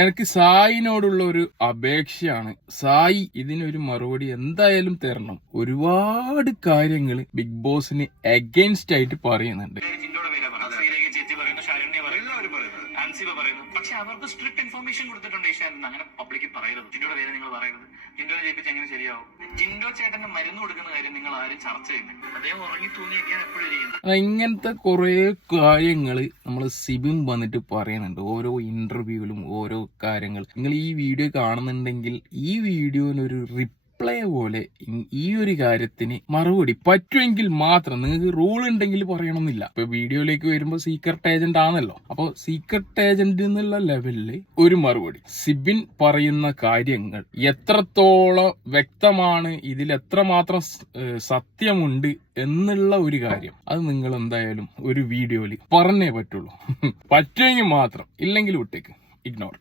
എനിക്ക് സായിനോടുള്ള ഒരു അപേക്ഷയാണ്. സായി ഇതിനൊരു മറുപടി എന്തായാലും തരണം. ഒരുപാട് കാര്യങ്ങൾ ബിഗ് ബോസിന് അഗൈൻസ്റ്റ് ആയിട്ട് പറയുന്നുണ്ട്. പക്ഷെ അവർക്ക് സ്ട്രിക്ട് ഇൻഫർമേഷൻ കൊടുത്തിട്ടുണ്ട് ഏഷ്യാനെന്ന്. അങ്ങനെ പബ്ലിക്കിൽ പറയരുത്. ജിൻഡോയുടെ പേര് നിങ്ങൾ പറയരുത്. ജിൻഡോനെ ജയിപ്പിച്ച് എങ്ങനെ ശരിയാവും? ജിൻഡോ ചേട്ടന് മരുന്ന് കൊടുക്കുന്ന കാര്യം നിങ്ങൾ ആരും ചർച്ച ചെയ്യുന്നില്ല. അദ്ദേഹം ഉറങ്ങി തൂങ്ങിയൊക്കെയാണ് എപ്പോഴും ഇരിക്കുന്നത്. ഇങ്ങനത്തെ കുറെ കാര്യങ്ങൾ നമ്മൾ സിബിൻ വന്നിട്ട് പറയുന്നുണ്ട് ഓരോ ഇന്റർവ്യൂവിലും ഓരോ കാര്യങ്ങൾ. നിങ്ങൾ ഈ വീഡിയോ കാണുന്നുണ്ടെങ്കിൽ ഈ വീഡിയോനൊരു റിപ്ലൈ പോലെ ഈ ഒരു കാര്യത്തിന് മറുപടി പറ്റുമെങ്കിൽ മാത്രം. നിങ്ങൾക്ക് റൂൾ ഉണ്ടെങ്കിൽ പറയണമെന്നില്ല. ഇപ്പൊ വീഡിയോയിലേക്ക് വരുമ്പോൾ സീക്രട്ട് ഏജന്റ് ആണല്ലോ. അപ്പൊ സീക്രട്ട് ഏജന്റ് എന്നുള്ള ലെവലില് ഒരു മറുപടി. സിബിൻ പറയുന്ന കാര്യങ്ങൾ എത്രത്തോളം വ്യക്തമാണ്, ഇതിൽ എത്രമാത്രം സത്യമുണ്ട് എന്നുള്ള ഒരു കാര്യം അത് നിങ്ങൾ എന്തായാലും ഒരു വീഡിയോയിൽ പറഞ്ഞേ പറ്റുള്ളൂ. പറ്റുമെങ്കിൽ മാത്രം, ഇല്ലെങ്കിൽ വിട്ടേക്ക്, ഇഗ്നോർ.